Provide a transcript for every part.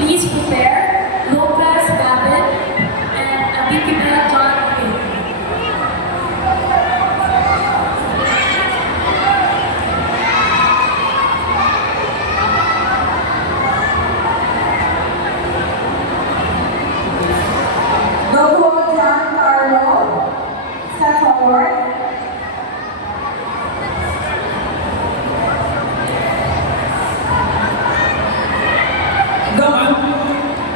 Please prepare Lopez Gavin and Abikibel John Ray. Loco Giancarlo, step forward. Go on.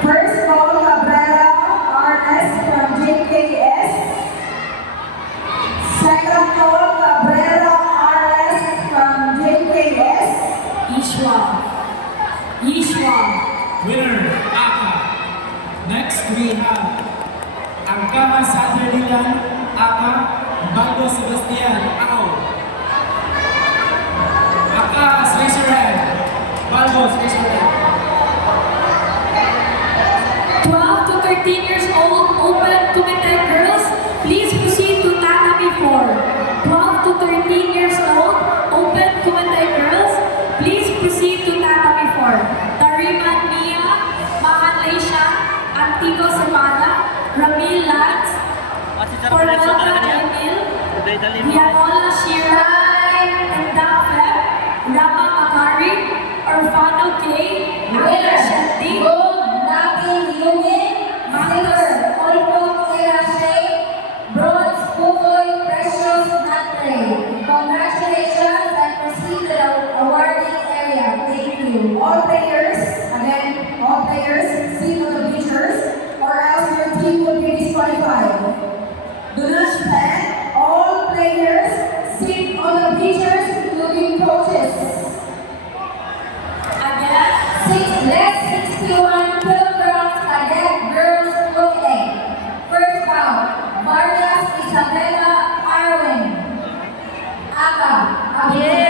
First ball, Cabrera, RS from JKS. Second ball, Cabrera, RS from JKS. Yishwa. Winner, Aka. Next, we have Angkama Saturnilan, Aka, Baldo Sebastian, Ao. Aka, raise your hand. Baldo, raise your hand. 12 to 13 years old, open Kumite girls, please proceed to Tatami 4. 12 to 13 years old, open Kumite girls, please proceed to Tatami 4. Tariman Mia, Mahan Leisha, Antigo Semana, Ramil Lance, Cornelta Emil, Dianola Shira, and Dafet, Rama Makari, Orfano K, Amira Shetty, Nakin Yungin, silver, Olpo Kirashe, bronze, Pukoy, Precious Natre. Congratulations and proceed to the awarding area. Thank you. All players, again, all players, sit on the bleachers or else your team will be disqualified. Do not stand. All players sit on the bleachers, including coaches. again, Less 61 kilograms cadet girls clothing. First foul, Vargas Isabella Arwin. Aka, Abigail